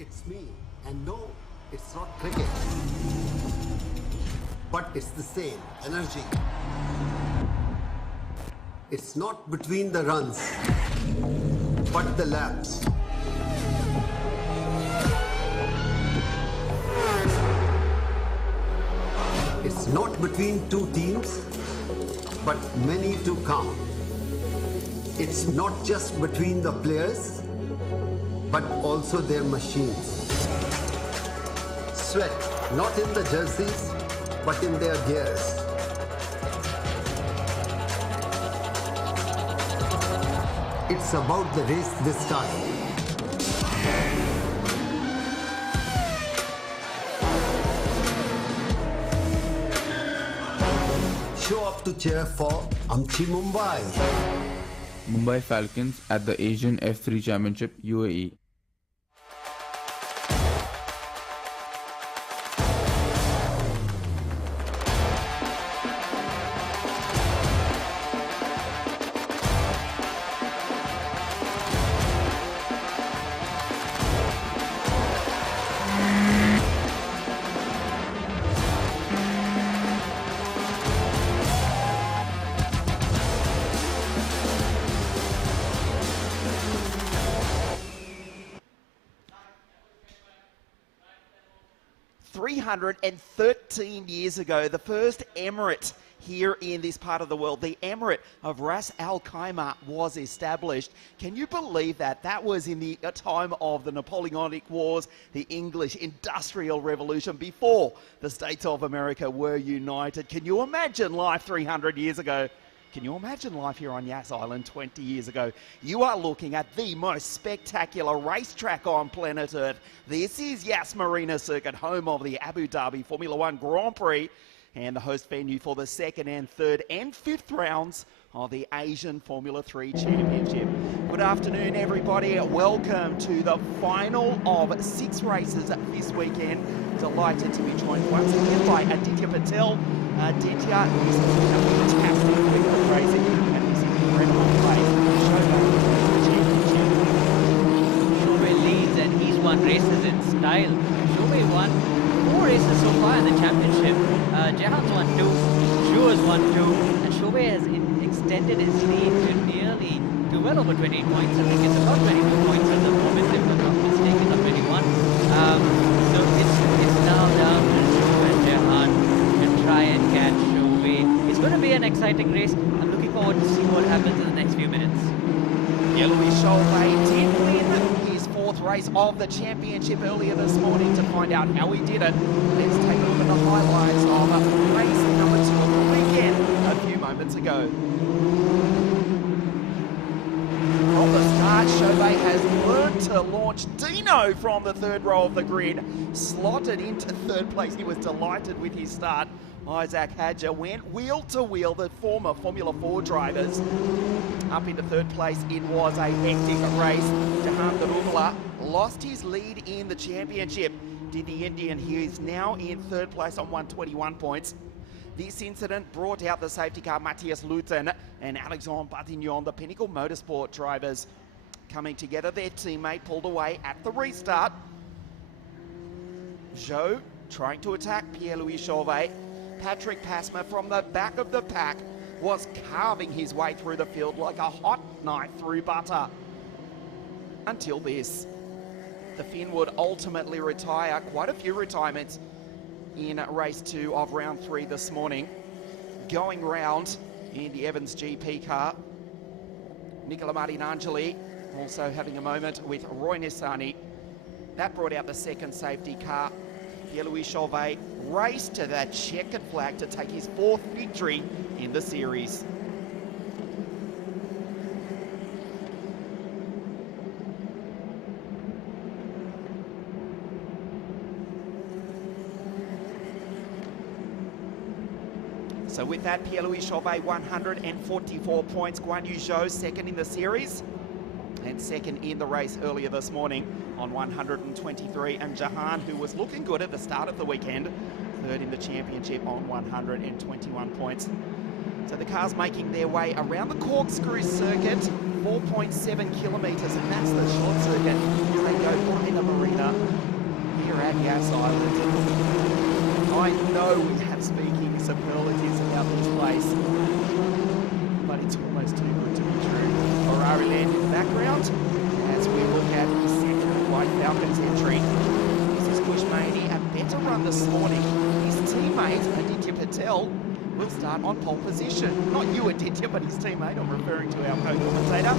It's me. And no, it's not cricket. But it's the same energy. It's not between the runs, but the laps. It's not between two teams, but many to come. It's not just between the players, but also their machines. Sweat, not in the jerseys, but in their gears. It's about the race this time. Show up to cheer for Amchi Mumbai. Mumbai Falcons at the Asian F3 Championship, UAE. "313 years ago, the first emirate here in this part of the world, the emirate of Ras Al Khaimah, was established. Can you believe that? That was in the time of the Napoleonic Wars, the English Industrial Revolution, before the States of America were united. Can you imagine life 300 years ago? Can you imagine life here on Yas Island 20 years ago? You are looking at the most spectacular racetrack on planet Earth. This is Yas Marina Circuit, home of the Abu Dhabi Formula One Grand Prix, and the host venue for the second and third and fifth rounds of the Asian Formula 3 Championship. Good afternoon, everybody. Welcome to the final of 6 races this weekend. Delighted to be joined once again by Aditya Patel. Aditya, this is a fantastic week of racing, and this is incredible place. Shoaib leads, and he's won races in style. Shoaib won 4 races so far in the championship. Jehan's won 2, Zhu has won 2, and Shoaib has extended his lead to well over 28 points. I think it's about 22 points at the moment, if I'm not mistaken, or 21. So it's now down to Zhu and Jehan to try and catch Shoaib. It's going to be an exciting race. I'm looking forward to see what happens in the next few minutes. Louis Shoaib did win his 4th race of the championship earlier this morning. To find out how he did it, let's take a look at the highlights of race number 2 of the weekend a few moments ago. From the start, Shoaib has learned to launch Dino from the 3rd row of the grid, slotted into 3rd place. He was delighted with his start. Isaac Hadja went wheel to wheel, the former Formula 4 drivers, up into 3rd place. It was a hectic race. Jehan Daruvala lost his lead in the championship. Did the Indian. He is now in 3rd place on 121 points. This incident brought out the safety car Matthias Luten and Alexandre Batignon, the Pinnacle Motorsport drivers, coming together. Their teammate pulled away at the restart. Zhou trying to attack Pierre-Louis Chauvet. Patrick Pasma from the back of the pack was carving his way through the field like a hot knife through butter. Until this. The Finn would ultimately retire. Quite a few retirements in race 2 of round 3 this morning. Going round in the Evans GP car, Nicola Marinangeli also having a moment with Roy Nissani. That brought out the 2nd safety car. Pierre-Louis Chauvet raced to that checkered flag to take his 4th victory in the series. So with that, Pierre-Louis Chauvet 144 points. Guan Yu Zhou 2nd in the series and 2nd in the race earlier this morning on 123. And Jehan, who was looking good at the start of the weekend, 3rd in the championship on 121 points. So the cars making their way around the corkscrew circuit, 4.7 kilometres, and that's the short circuit. They go by Arena Marina here at Yas Island. I know we have speaking superlatives about this place, but it's almost too good to be true. Ferrari land in the background as we look at the second Mumbai Falcons entry. This is Kush Maini, a better run this morning. His teammate, Aditya Patel, will start on pole position. Not you, Aditya, but his teammate. I'm referring to our co-commentator.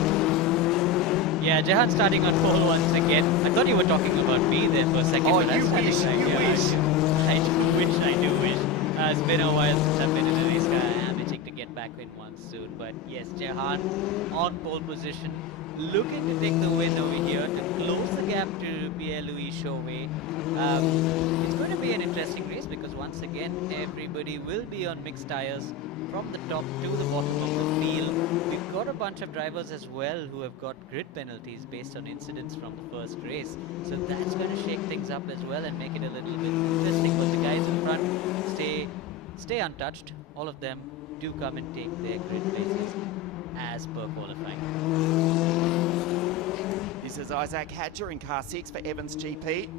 Yeah, Jehan starting on pole once again. I thought you were talking about me there for a second. Oh, but you wish, you wish. I do wish. It's been a while since I've been in a race car. I'm itching to get back in one soon. But yes, Jehan on pole position, looking to take the win over here to close the gap to Pierre-Louis Chauvet. It's going to be an interesting race because once again, everybody will be on mixed tires from the top to the bottom of the field. We've got a bunch of drivers as well who have got grid penalties based on incidents from the first race. So that's going to shake things up as well and make it a little bit interesting. But the guys in front stay untouched. All of them do come and take their grid places as per qualifying. This is Isaac Hadger in car 6 for Evans GP.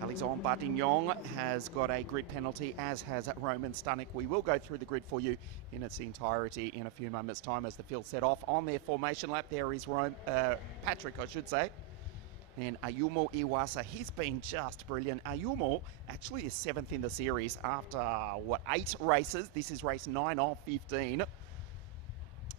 Alexandre Bartignon has got a grid penalty, as has Roman Stanek. We will go through the grid for you in its entirety in a few moments' time as the field set off. On their formation lap, there is Patrick, I should say. And Ayumu Iwasa, he's been just brilliant. Ayumu actually is 7th in the series after, 8 races. This is race 9 of 15.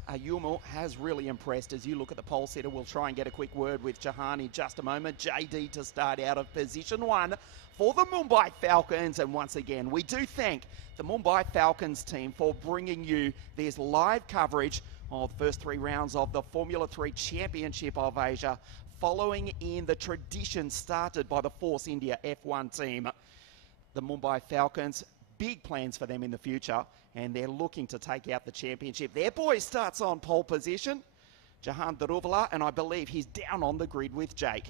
Ayumu has really impressed as you look at the pole sitter. We'll try and get a quick word with Jehan in just a moment. JD to start out of position 1 for the Mumbai Falcons. And once again, we do thank the Mumbai Falcons team for bringing you this live coverage of the first 3 rounds of the Formula 3 Championship of Asia, following in the tradition started by the Force India F1 team. The Mumbai Falcons, big plans for them in the future, and they're looking to take out the championship. Their boy starts on pole position, Jehan Daruvala, and I believe he's down on the grid with Jake.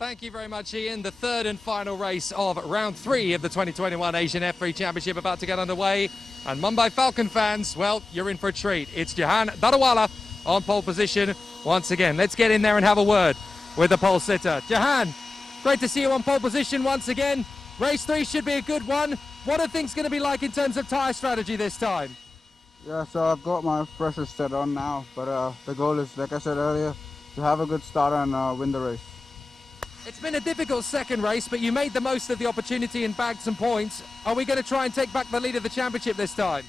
Thank you very much, Ian. The third and final race of round 3 of the 2021 Asian F3 Championship about to get underway. And Mumbai Falcon fans, well, you're in for a treat. It's Jehan Daruvala on pole position once again. Let's get in there and have a word with the pole sitter. Jehan, great to see you on pole position once again. Race 3 should be a good one. What are things going to be like in terms of tyre strategy this time? Yeah, so I've got my pressure set on now, but the goal is, like I said earlier, to have a good start and win the race. It's been a difficult second race, but you made the most of the opportunity and bagged some points. Are we going to try and take back the lead of the championship this time?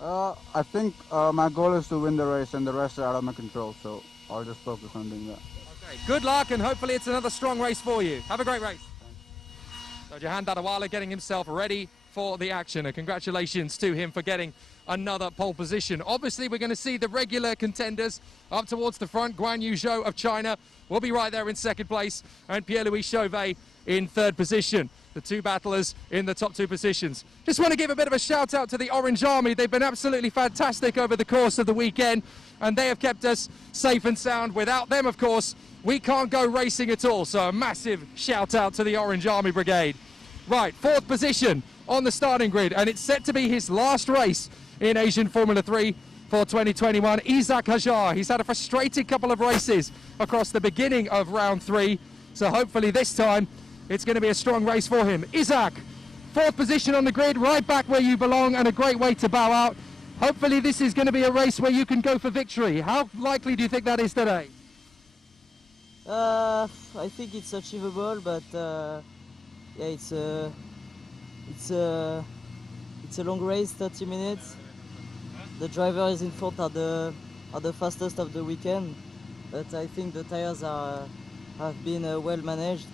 I think my goal is to win the race and the rest are out of my control, so I'll just focus on doing that. Okay, good luck and hopefully it's another strong race for you. Have a great race. So Jehan Daruvala getting himself ready for the action, and congratulations to him for getting another pole position. Obviously, we're going to see the regular contenders up towards the front. Guan Yu Zhou of China will be right there in second place, and Pierre-Louis Chauvet in third position. The 2 battlers in the top 2 positions. Just want to give a bit of a shout out to the Orange Army. They've been absolutely fantastic over the course of the weekend, and they have kept us safe and sound. Without them, of course, we can't go racing at all. So a massive shout out to the Orange Army Brigade. Right, 4th position on the starting grid, and it's set to be his last race in Asian Formula 3 for 2021. Isaac Hajar, he's had a frustrating couple of races across the beginning of round 3, so hopefully this time it's going to be a strong race for him. Isaac, 4th position on the grid, right back where you belong, and a great way to bow out. Hopefully this is going to be a race where you can go for victory. How likely do you think that is today? I think it's achievable, but yeah, it's a long race, 30 minutes. The drivers in front are the fastest of the weekend, but I think the tires have been well managed,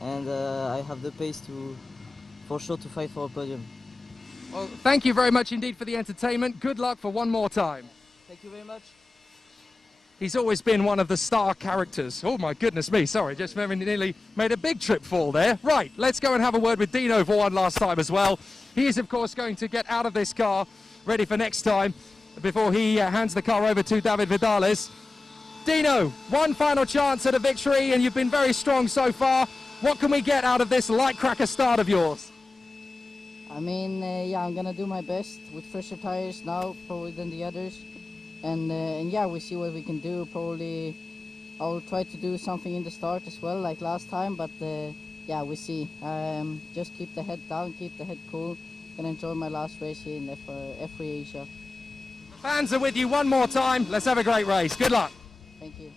and I have the pace for sure to fight for a podium. Well, thank you very much indeed for the entertainment. Good luck for one more time. Thank you very much. He's always been one of the star characters. Oh my goodness me, sorry, just very nearly made a big trip fall there. Right, let's go and have a word with Dino for one last time as well. He is of course going to get out of this car, ready for next time, before he hands the car over to David Vidales. Dino, one final chance at a victory, and you've been very strong so far. What can we get out of this light cracker start of yours? I mean, yeah, I'm gonna do my best with fresher tires now, probably than the others. And yeah, we see what we can do. Probably I'll try to do something in the start as well, like last time. But yeah, we see. Just keep the head down, keep the head cool, and enjoy my last race here in FIA Asia. Fans are with you one more time. Let's have a great race. Good luck. Thank you.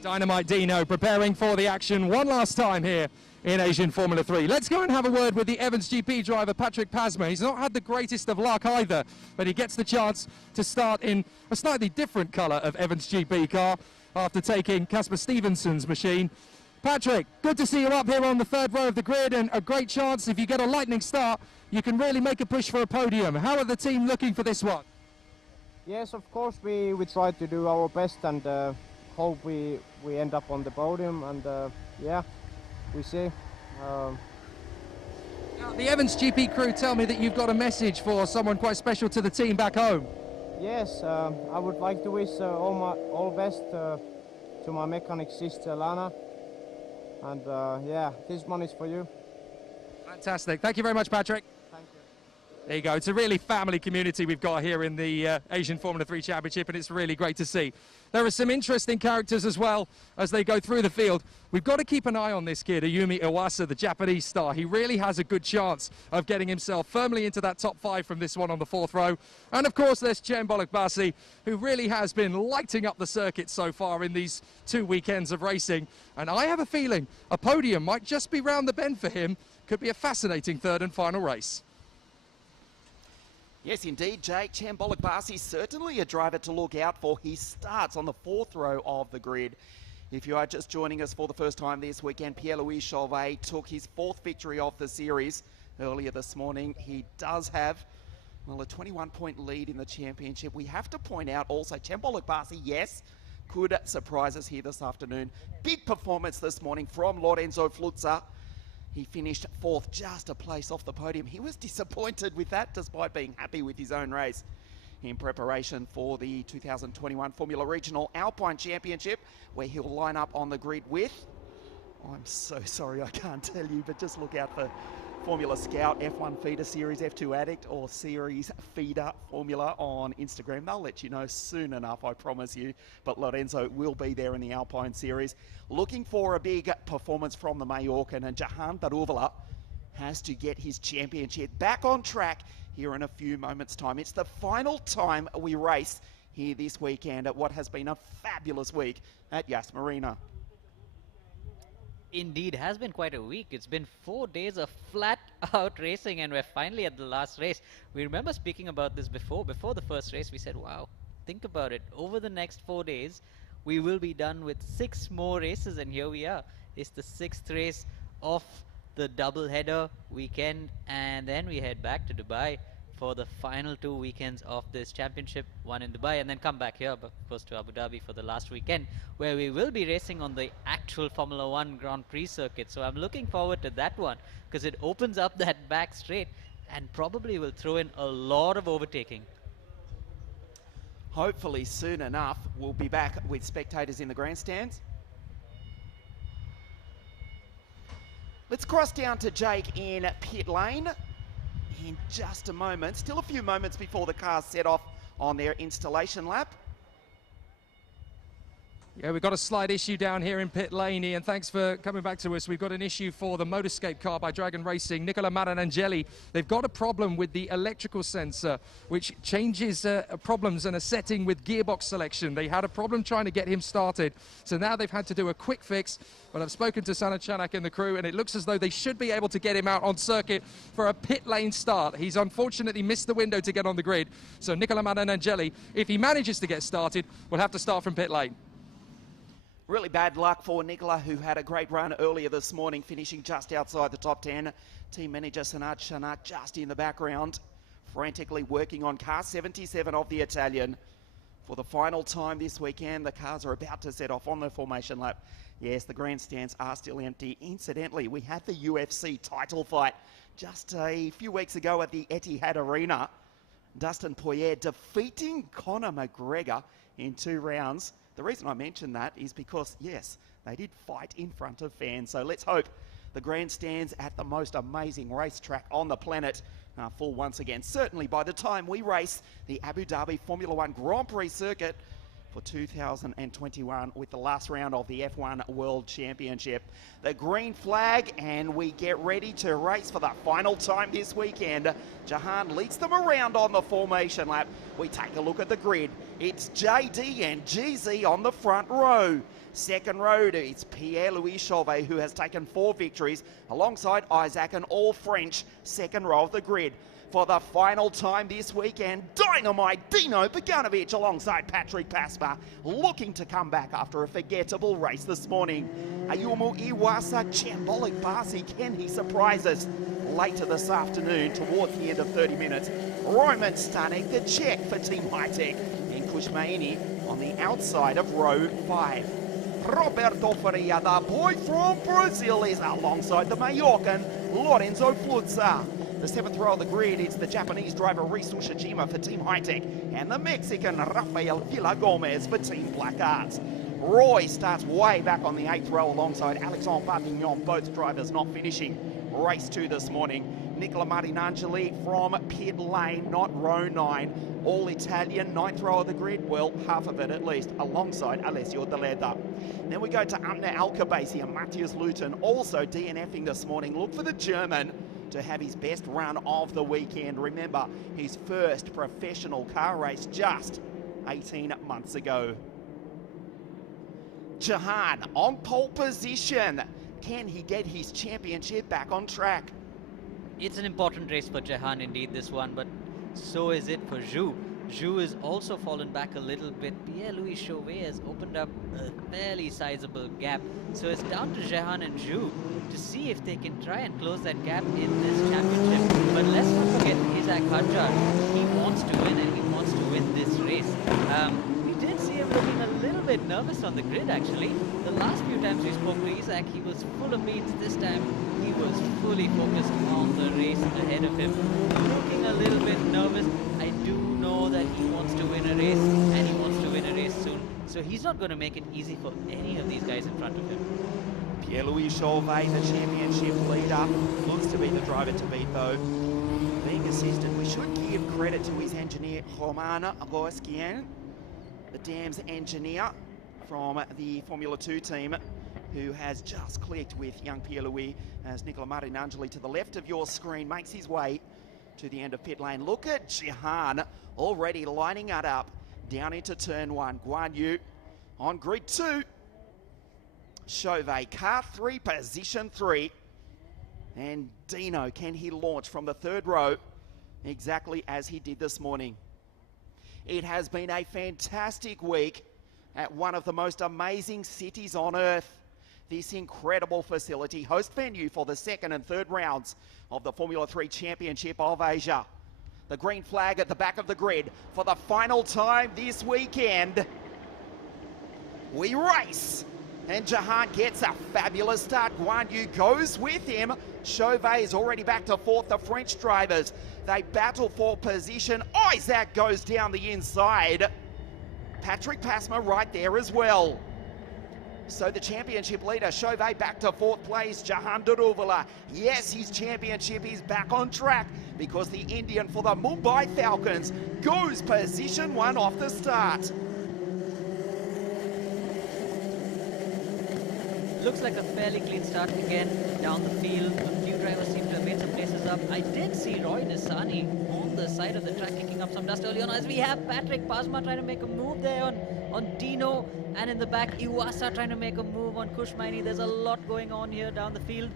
Dynamite Dino preparing for the action one last time here in Asian Formula 3. Let's go and have a word with the Evans GP driver, Patrick Pasma. He's not had the greatest of luck either, but he gets the chance to start in a slightly different colour of Evans GP car after taking Casper Stevenson's machine. Patrick, good to see you up here on the third row of the grid, and a great chance, if you get a lightning start, you can really make a push for a podium. How are the team looking for this one? Yes, of course we try to do our best and hope we end up on the podium, and yeah, we see. Now, the Evans GP crew tell me that you've got a message for someone quite special to the team back home. Yes, I would like to wish all best to my mechanic sister Lana, and yeah, this one is for you. Fantastic. Thank you very much, Patrick. Thank you. There you go. It's a really family community we've got here in the Asian Formula 3 Championship, and it's really great to see. There are some interesting characters as well as they go through the field. We've got to keep an eye on this kid, Ayumi Iwasa, the Japanese star. He really has a good chance of getting himself firmly into that top 5 from this one on the 4th row. And of course, there's Jehan Bolokbasi, who really has been lighting up the circuit so far in these 2 weekends of racing. And I have a feeling a podium might just be round the bend for him. Could be a fascinating third and final race. Yes, indeed, Jake. Jehan Bolokbasi certainly a driver to look out for. He starts on the 4th row of the grid. If you are just joining us for the first time this weekend, Pierre-Louis Chauvet took his 4th victory of the series earlier this morning. He does have, well, a 21-point lead in the championship. We have to point out also, Jehan Bolokbasi, yes, could surprise us here this afternoon. Big performance this morning from Lorenzo Flutzer. He finished 4th, just a place off the podium. He was disappointed with that, despite being happy with his own race. In preparation for the 2021 Formula Regional Alpine Championship, where he'll line up on the grid with, I'm so sorry I can't tell you, but just look out for Formula Scout, F1 Feeder Series, F2 Addict, or Series Feeder Formula on Instagram. They'll let you know soon enough, I promise you. But Lorenzo will be there in the Alpine Series. Looking for a big performance from the Mallorcan, and Jehan Daruvala has to get his championship back on track here in a few moments' time. It's the final time we race here this weekend at what has been a fabulous week at Yas Marina. Indeed, has been quite a week. It's been 4 days of flat out racing, and we're finally at the last race. We remember speaking about this before the first race. We said, wow, think about it. Over the next 4 days, we will be done with 6 more races, and here we are. It's the 6th race of the double header weekend, and then we head back to Dubai for the final 2 weekends of this championship, one in Dubai and then come back here, of course, to Abu Dhabi for the last weekend, where we will be racing on the actual Formula 1 Grand Prix circuit. So I'm looking forward to that one, because it opens up that back straight and probably will throw in a lot of overtaking. Hopefully soon enough, we'll be back with spectators in the grandstands. Let's cross down to Jake in pit lane in just a moment. Still a few moments before the cars set off on their installation lap. Yeah, we've got a slight issue down here in pit lane, Ian. Thanks for coming back to us. We've got an issue for the Motorscape car by Dragon Racing, Nicola Maranangeli. They've got a problem with the electrical sensor, which changes problems and a setting with gearbox selection. They had a problem trying to get him started, so now they've had to do a quick fix. But I've spoken to Sana Chanak and the crew, and it looks as though they should be able to get him out on circuit for a pit lane start. He's unfortunately missed the window to get on the grid, so Nicola Maranangeli, if he manages to get started, will have to start from pit lane. Really bad luck for Nicola, who had a great run earlier this morning, finishing just outside the top 10. Team manager Sanad Chanak just in the background, frantically working on car 77 of the Italian. For the final time this weekend, the cars are about to set off on the formation lap. Yes, the grandstands are still empty. Incidentally, we had the UFC title fight just a few weeks ago at the Etihad Arena. Dustin Poirier defeating Conor McGregor in 2 rounds. The reason I mention that is because, yes, they did fight in front of fans. So let's hope the grandstands at the most amazing racetrack on the planet are full once again. Certainly by the time we race the Abu Dhabi Formula 1 Grand Prix circuit, for 2021 with the last round of the F1 World Championship. The green flag, and we get ready to race for the final time this weekend. Jehan leads them around on the formation lap. We take a look at the grid. It's JD and GZ on the front row. Second row, it's Pierre-Louis Chauvet, who has taken 4 victories, alongside Isaac, and all French, second row of the grid. For the final time this weekend, Dynamite Dino Beganovic alongside Patrick Pasma, looking to come back after a forgettable race this morning. Ayumu Iwasa, shambolic Barsi, can he surprise us? Later this afternoon, towards the end of 30 minutes, Roman Stanek, the Czech for Team High-Tech, and Kush Maini on the outside of row 5. Roberto Faria, the boy from Brazil, is alongside the Mallorcan Lorenzo Flutza. The 7th row of the grid, it's the Japanese driver Risu Shijima for Team High-Tech and the Mexican Rafael Villa-Gomez for Team Black Arts. Roy starts way back on the 8th row alongside Alexandre Partignon, both drivers not finishing race 2 this morning. Nicola Marinangeli from pit lane, not row 9. All Italian, 9th row of the grid, well, half of it at least, alongside Alessio Deleda. Then we go to Amna Alcabasi and Matthias Luton, also DNFing this morning. Look for the German to have his best run of the weekend. Remember, his first professional car race just 18 months ago. Jehan on pole position. Can he get his championship back on track? It's an important race for Jehan indeed, this one, but so is it for Zhu. Zhu has also fallen back a little bit. Pierre-Louis Chauvet has opened up a fairly sizable gap. So it's down to Jehan and Zhu to see if they can try and close that gap in this championship. But let's not forget Isaac Hadjar. He wants to win, and he wants to win this race. We did see him looking a little bit nervous on the grid, actually. The last few times we spoke to Isaac, he was full of beats. This time, he was fully focused on the race ahead of him. Looking a little bit nervous. I do know that he wants to win a race, and he wants to win a race soon. So he's not going to make it easy for any of these guys in front of him. Pierre-Louis Chauvet, the championship leader, looks to be the driver to beat, though. Being assisted, we should give credit to his engineer, Roman Goeskian, the DAM's engineer from the Formula 2 team, who has just clicked with young Pierre-Louis as Nicola Marinangeli to the left of your screen makes his way to the end of pit lane. Look at Jehan already lining it up down into turn 1. Guan Yu on grid 2. Chauvet, car 3, position 3. And Dino, can he launch from the 3rd row exactly as he did this morning? It has been a fantastic week at one of the most amazing cities on earth. This incredible facility, host venue for the 2nd and 3rd rounds of the Formula 3 Championship of Asia. The green flag at the back of the grid for the final time this weekend. We race, and Jehan gets a fabulous start. Guan Yu goes with him. Chauvet is already back to 4th, the French drivers. They battle for position. Isaac goes down the inside. Patrick Pasma right there as well. So the championship leader, Chauvet, back to 4th place. Jehan Daruvala, yes, his championship is back on track because the Indian for the Mumbai Falcons goes position 1 off the start. Looks like a fairly clean start again down the field. A few drivers seem to have made some places up. I did see Roy Nissani on the side of the track kicking up some dust early on, as we have Patrick Pasma trying to make a move there on Dino, and in the back Iwasa trying to make a move on Kush Maini. There's a lot going on here down the field.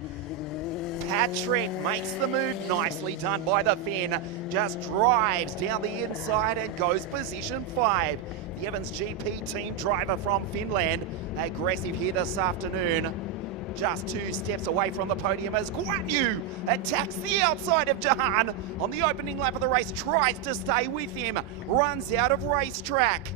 Patrick makes the move, nicely done by the Finn. Just drives down the inside and goes position 5. The Evans GP team driver from Finland, aggressive here this afternoon. Just 2 steps away from the podium as Guan Yu attacks the outside of Jehan on the opening lap of the race, tries to stay with him, runs out of racetrack.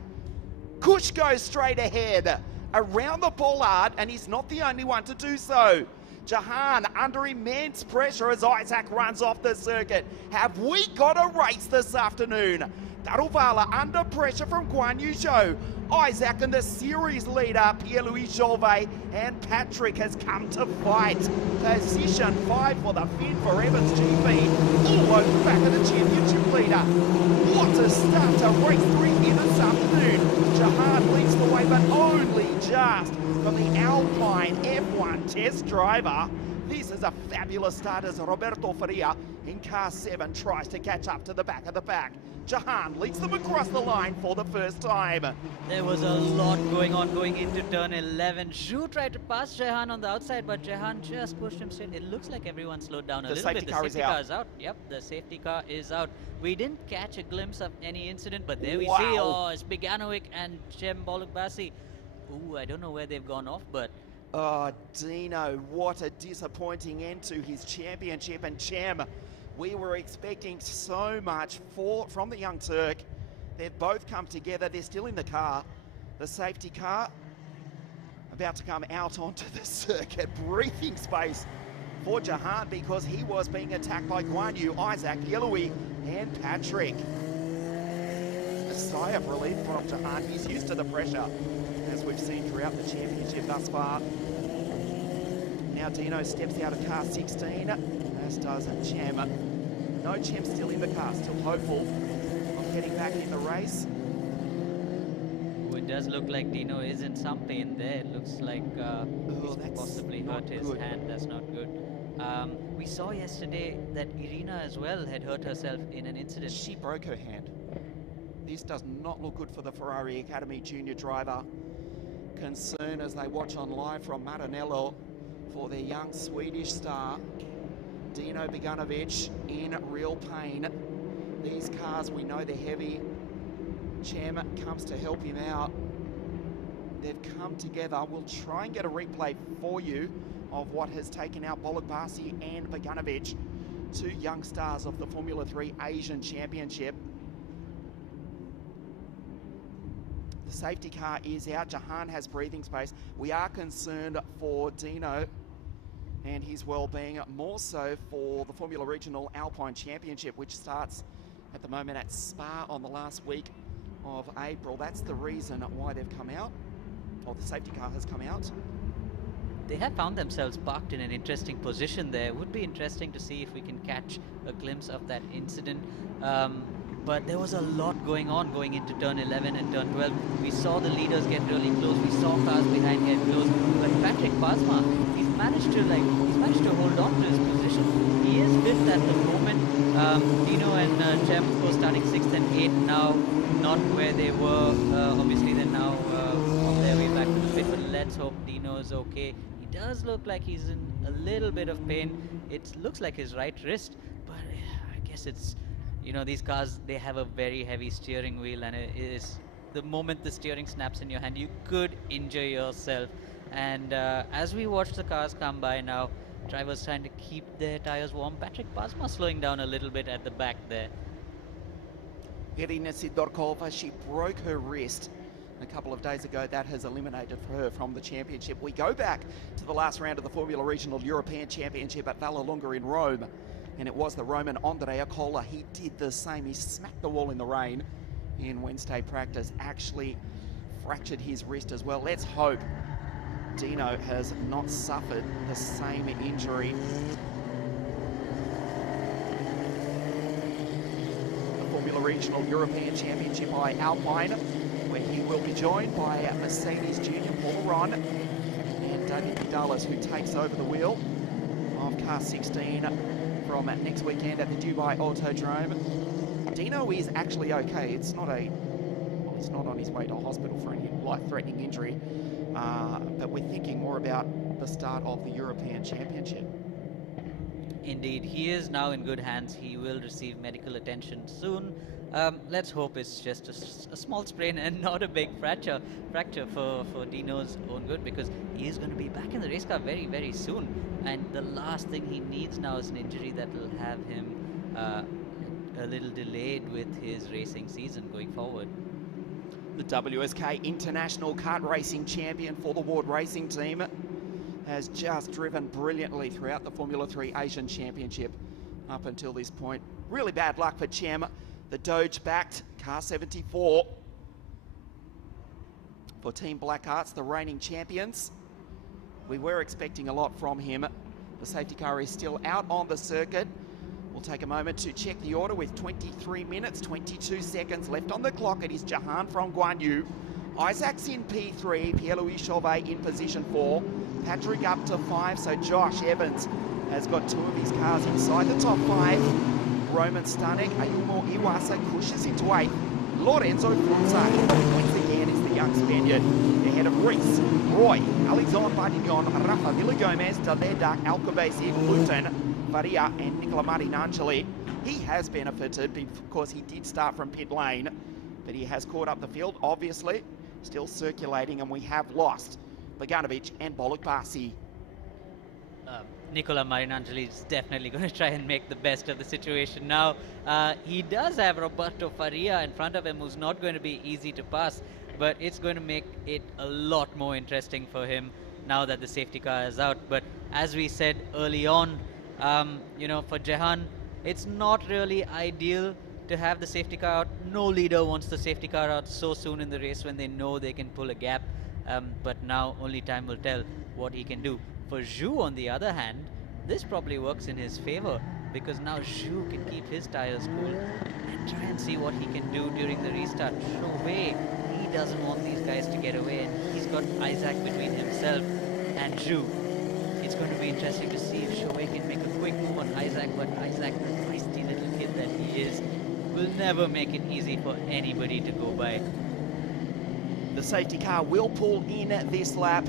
Kush goes straight ahead around the bollard, and he's not the only one to do so. Jehan under immense pressure as Isaac runs off the circuit. Have we got a race this afternoon? Daruvala under pressure from Guan Yu Zhou. Isaac and the series leader, Pierre-Louis Chauvet, and Patrick has come to fight. Position 5 for the Finn for Evans GP, all over the back of the championship leader. What a start to race 3 here this afternoon. Jehan leads the way, but only just from the Alpine F1 test driver. This is a fabulous start as Roberto Faria in car 7 tries to catch up to the back of the pack. Jehan leads them across the line for the first time. There was a lot going on going into turn 11. Zhu tried to pass Jehan on the outside, but Jehan just pushed him straight. It looks like everyone slowed down a little bit. The safety car is out. Yep, the safety car is out. We didn't catch a glimpse of any incident, but there we see, oh, it's Beganovic and Cem Bolugbasi. Ooh, I don't know where they've gone off, but... Oh, Dino, what a disappointing end to his championship. And Cem, we were expecting so much from the young Turk. They've both come together. They're still in the car. The safety car about to come out onto the circuit. Breathing space for Jehan because he was being attacked by Guan Yu, Isaac, Yeloui, and Patrick. A sigh of relief from Jehan. He's used to the pressure, as we've seen throughout the championship thus far. Now Dino steps out of car 16, as does Cem. No, Cem still in the car, still hopeful of getting back in the race. Oh, it does look like Dino is in some pain there. It looks like he's possibly hurt his hand. That's not good. We saw yesterday that Irina as well had hurt herself in an incident. She broke her hand. This does not look good for the Ferrari Academy junior driver. Concern as they watch on live from Maranello for their young Swedish star. Dino Beganovic in real pain. These cars, we know they're heavy. Cem comes to help him out. They've come together. We'll try and get a replay for you of what has taken out Bolugbasi and Beganovic, two young stars of the Formula 3 Asian Championship. The safety car is out. Jehan has breathing space. We are concerned for Dino and his well-being, more so for the Formula Regional Alpine Championship, which starts at the moment at Spa on the last week of April. That's the reason why they've come out, or the safety car has come out. They have found themselves parked in an interesting position there. Would be interesting to see if we can catch a glimpse of that incident. But there was a lot going on going into turn 11 and turn 12. We saw the leaders get really close. We saw cars behind get close. But Patrick Pasma, he's managed to hold on to his position. He is fifth at the moment. Dino and Cem, of course, starting 6th and 8th now, not where they were. Obviously, they're now on their way back to the pit. But let's hope Dino is okay. He does look like he's in a little bit of pain. It looks like his right wrist, but I guess it's, you know, these cars, they have a very heavy steering wheel, and it is the moment the steering snaps in your hand, you could injure yourself. And as we watch the cars come by now, drivers trying to keep their tires warm. Patrick Pasma slowing down a little bit at the back there. Irina Sidorkova, she broke her wrist a couple of days ago. That has eliminated her from the championship. We go back to the last round of the Formula Regional European Championship at Vallelunga in Rome. And it was the Roman Andrea Cola. He did the same. He smacked the wall in the rain in Wednesday practice. Actually fractured his wrist as well. Let's hope Dino has not suffered the same injury. The Formula Regional European Championship by Alpine, where he will be joined by Mercedes junior Paul Ron and David Vidalis, who takes over the wheel of car 16 from next weekend at the Dubai Autodrome. Dino is actually okay. It's not he's not on his way to hospital for any life-threatening injury, but we're thinking more about the start of the European Championship. Indeed, he is now in good hands. He will receive medical attention soon. Let's hope it's just a small sprain and not a big fracture for Dino's own good, because he is going to be back in the race car very, very soon. And the last thing he needs now is an injury that will have him a little delayed with his racing season going forward. The WSK International Kart Racing Champion for the Ward Racing Team has just driven brilliantly throughout the Formula 3 Asian Championship up until this point. Really bad luck for Cem, the Doge-backed car 74. For Team Black Arts, the reigning champions, we were expecting a lot from him. The safety car is still out on the circuit. We'll take a moment to check the order with 23 minutes, 22 seconds left on the clock. It is Jehan from Guan Yu, Isaac's in P3, Pierre-Louis Chauvet in position 4, Patrick up to 5, so Josh Evans has got 2 of his cars inside the top 5. Roman Stanek, Ayumu Iwasa, Kush is into 8th. Lorenzo Fonsa once again is the young Spaniard ahead of Reese, Roy, Alexandre Bardignon, Rafa Villagomez, Daleda, Alcabasi, Luton, Faria and Nicola Marinangeli. He has benefited because he did start from pit lane, but he has caught up the field, obviously. Still circulating, and we have lost Boganovic and Bolokbasi. Nicola Marinangeli is definitely going to try and make the best of the situation now. He does have Roberto Faria in front of him, who's not going to be easy to pass, but it's going to make it a lot more interesting for him now that the safety car is out. But as we said early on, you know, for Jehan, it's not really ideal to have the safety car out. No leader wants the safety car out so soon in the race when they know they can pull a gap. But now only time will tell what he can do. For Zhu, on the other hand, this probably works in his favor, because now Zhu can keep his tires cool and try and see what he can do during the restart. Chauvet, he doesn't want these guys to get away, and he's got Isaac between himself and Zhu. It's going to be interesting to see if Chauvet can make a quick move on Isaac, but Isaac, the feisty little kid that he is, will never make it easy for anybody to go by. The safety car will pull in this lap.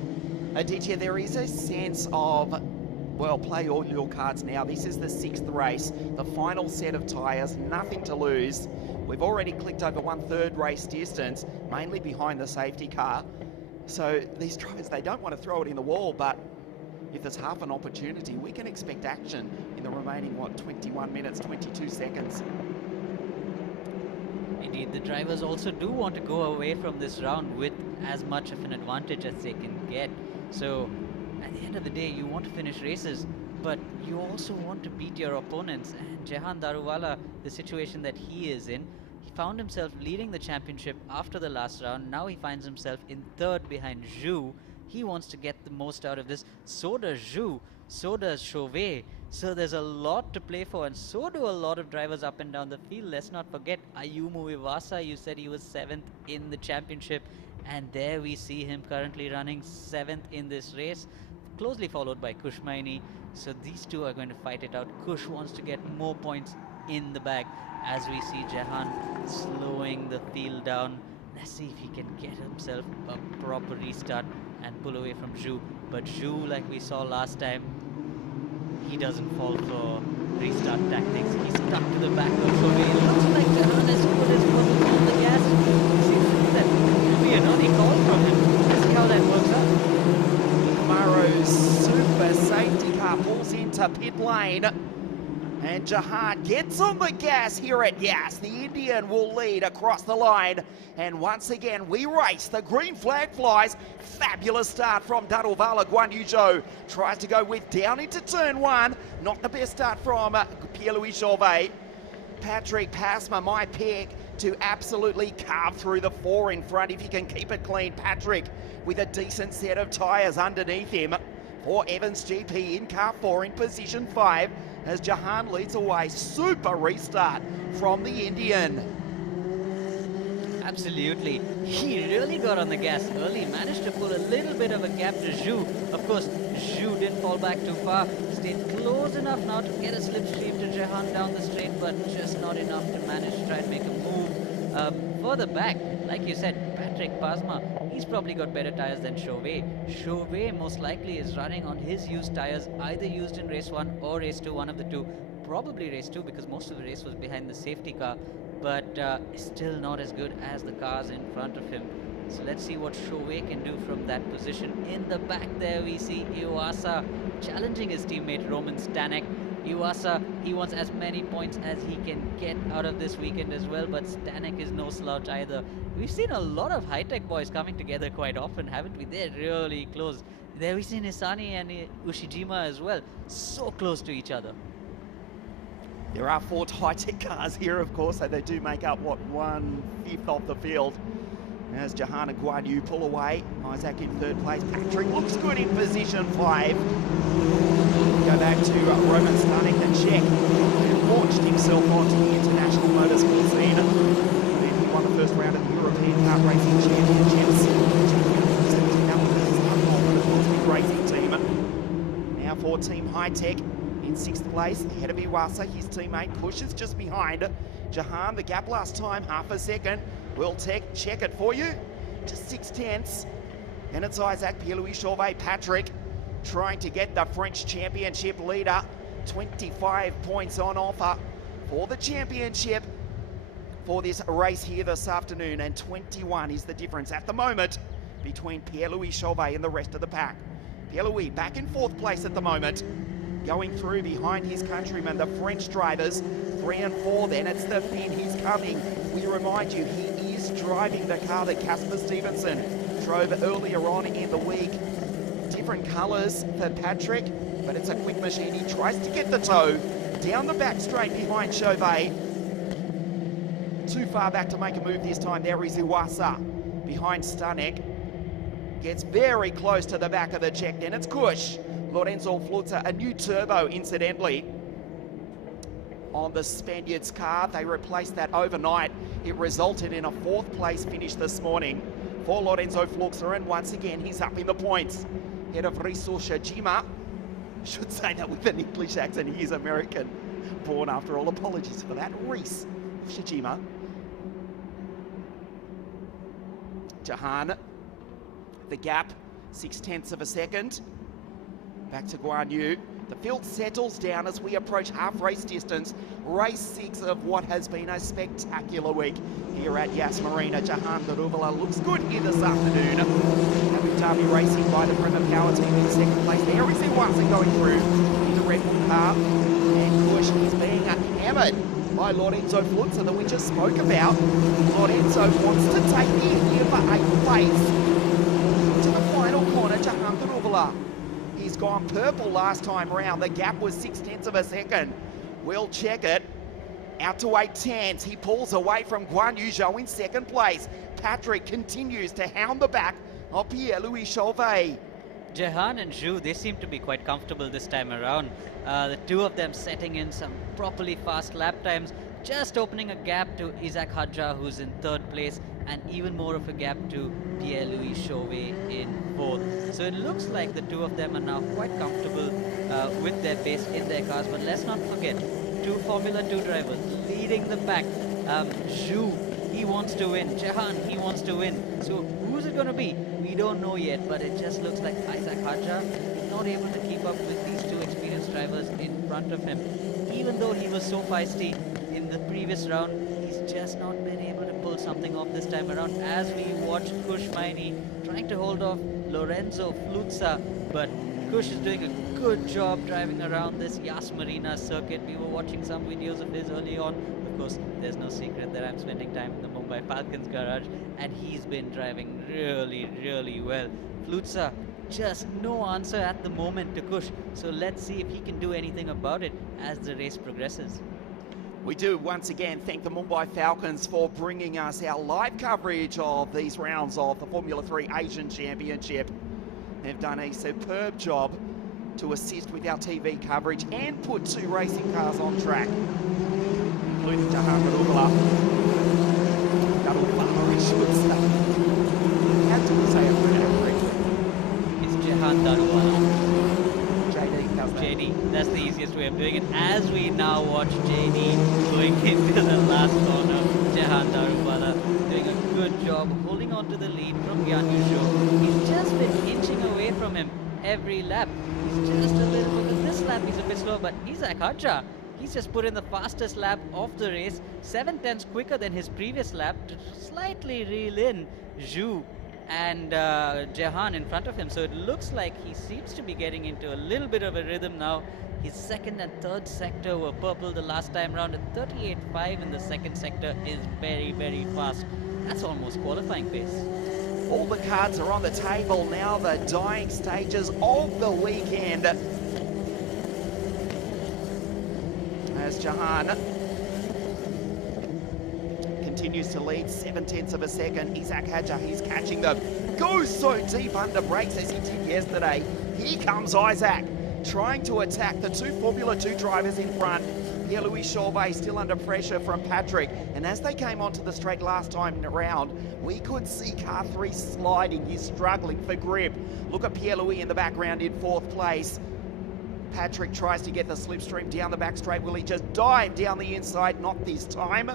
Aditya, there is a sense of, well, play all your cards now. This is the 6th race, the final set of tyres, nothing to lose. We've already clicked over 1/3 race distance, mainly behind the safety car. So these drivers, they don't want to throw it in the wall, but if there's half an opportunity, we can expect action in the remaining, 21 minutes, 22 seconds. Indeed, the drivers also do want to go away from this round with as much of an advantage as they can get. So at the end of the day, you want to finish races, but you also want to beat your opponents. And Jehan Daruvala, the situation that he is in, he found himself leading the championship after the last round. Now he finds himself in 3rd behind Zhu. He wants to get the most out of this. So does Zhu. So does Chauvet. So there's a lot to play for, and so do a lot of drivers up and down the field. Let's not forget Ayumu Iwasa. You said he was 7th in the championship, and there we see him currently running 7th in this race, closely followed by Kush Maini. So these two are going to fight it out. Kush wants to get more points in the bag, as we see Jehan slowing the field down. Let's see if he can get himself a proper restart and pull away from Zhu. But Zhu, like we saw last time, he doesn't fall for restart tactics. He's stuck to the back of Chauvet. It looks like Jehan has put his foot on the gas. Seems that will be a naughty call from him. Let's see how that works out. Camaro's super safety car pulls into pit lane, and Jehan gets on the gas here at Yas. The Indian will lead across the line, and once again we race. The green flag flies. Fabulous start from Daruvala. Guan Yu Zhou tries to go with down into turn 1. Not the best start from Pierre-Louis Chauvet. Patrick Pasma, my pick, to absolutely carve through the 4 in front if he can keep it clean. Patrick with a decent set of tyres underneath him. For Evans GP in car 4 in position 5 as Jehan leads away. Super restart from the Indian. Absolutely. He really got on the gas early, managed to pull a little bit of a gap to Zhu. Of course, Zhu didn't fall back too far. Stayed close enough now to get a slipstream to Jehan down the straight, but just not enough to manage to try and make a move. Further back, like you said, Patrick Pasma, he's probably got better tires than Chauvet. Chauvet most likely is running on his used tires, either used in race 1 or race 2, one of the two. Probably race 2 because most of the race was behind the safety car, but still not as good as the cars in front of him. So let's see what Chauvet can do from that position. In the back there we see Iwasa challenging his teammate Roman Stanek. Iwasa, he wants as many points as he can get out of this weekend as well, but Stanek is no slouch either. We've seen a lot of high-tech boys coming together quite often, haven't we? They're really close. There we've seen Hisani and Ushijima as well, so close to each other. There are 4 high-tech cars here, of course, so they do make up, what, 1/5 of the field. As Jehan and Guan Yu pull away, Isaac in 3rd place. Patrick looks good in position 5. Go back to Roman Stanek, the Czech, who launched himself onto the international motorsport scene. Then won the first round of the European Kart Racing Championships. Racing team. Now for Team High Tech in 6th place, ahead of Iwasa. His teammate Kush is just behind. Jehan, the gap last time, half a second. Will Tech check it for you. Just 6/10. And it's Isaac, Pierre-Louis Chauvet, Patrick, trying to get the French Championship leader. 25 points on offer for the championship for this race here this afternoon, and 21 is the difference at the moment between Pierre-Louis Chauvet and the rest of the pack. Pierre-Louis back in 4th place at the moment, going through behind his countrymen, the French drivers, 3 and 4 then. It's the Finn, he's coming. We remind you, he is driving the car that Casper Stevenson drove earlier on in the week. Different colours for Patrick, but it's a quick machine. He tries to get the toe down the back straight behind Chauvet. Too far back to make a move this time. There is Iwasa behind Stanek. Gets very close to the back of the check. Then it's Kush. Lorenzo Flutza, a new turbo, incidentally, on the Spaniards' car. They replaced that overnight. It resulted in a 4th place finish this morning for Lorenzo Flutza, and once again, he's up in the points. Head of Riso Shajima. Should say that with an English accent. He is American born after all. Apologies for that. Reese Shajima. Jehan, the gap, 6/10 of a second. Back to Guan Yu. The field settles down as we approach half race distance. Race 6 of what has been a spectacular week here at Yas Marina. Jehan Daruvala looks good here this afternoon. Abu Dhabi Racing by the Bremer Power Team in 2nd place. There is Iwasa going through in the Red Bull car. And Kush is being hammered by Lorenzo Flutza that we just spoke about. Lorenzo wants to take it here for 8th place. To the final corner, Jehan Daruvala. He's gone purple last time round. The gap was 6/10 of a second. We'll check it. Out to 8/10. He pulls away from Guan Yu Zhou in 2nd place. Patrick continues to hound the back of Pierre-Louis Chauvet. Jehan and Zhu, they seem to be quite comfortable this time around. The two of them setting in some properly fast lap times, just opening a gap to Isaac Hadja, who's in 3rd place, and even more of a gap to Pierre-Louis Chauvet in 4th. So it looks like the two of them are now quite comfortable with their pace in their cars. But let's not forget, 2 Formula 2 drivers leading the pack. Zhu, he wants to win. Jehan, he wants to win. So who's it going to be? We don't know yet, but it just looks like Isaac Hadja not able to keep up with these 2 experienced drivers in front of him. Even though he was so feisty in the previous round, he's just not been able to pull something off this time around, as we watched Kush Maini trying to hold off Lorenzo Flutza. But Kush is doing a good job driving around this Yas Marina circuit. We were watching some videos of his early on. Of course, there's no secret that I'm spending time in the Mumbai Falcons garage, and he's been driving really, really well. Flutza, just no answer at the moment to Kush. So let's see if he can do anything about it as the race progresses. We do once again thank the Mumbai Falcons for bringing us our live coverage of these rounds of the Formula 3 Asian Championship. They've done a superb job to assist with our TV coverage and put 2 racing cars on track, including Jehan Daruvala. Daruvala, I should say. Had to say it correctly. It's Jehan Daruvala. JD, that's the easiest way of doing it. As we now watch JD going into the last corner, Jehan Daruvala doing a good job holding on to the lead from Guan Yu Zhou. He's just been inching away from him every lap. He's just a little bit, this lap he's a bit slow, but Isaac Hadja, he's just put in the fastest lap of the race, 7/10 quicker than his previous lap, to slightly reel in Zhu and Jehan in front of him. So it looks like he seems to be getting into a little bit of a rhythm now. His 2nd and 3rd sector were purple the last time round, and 38.5 in the 2nd sector is very, very fast. That's almost qualifying pace. All the cards are on the table now, the dying stages of the weekend. As Jehan continues to lead 7/10 of a second. Isaac Hadja, he's catching them. Goes so deep under brakes as he did yesterday. Here comes Isaac, trying to attack the 2 Formula 2 drivers in front. Pierre-Louis Chauvet still under pressure from Patrick. And as they came onto the straight last time round, we could see car 3 sliding. He's struggling for grip. Look at Pierre-Louis in the background in 4th place. Patrick tries to get the slipstream down the back straight. Will he just dive down the inside? Not this time.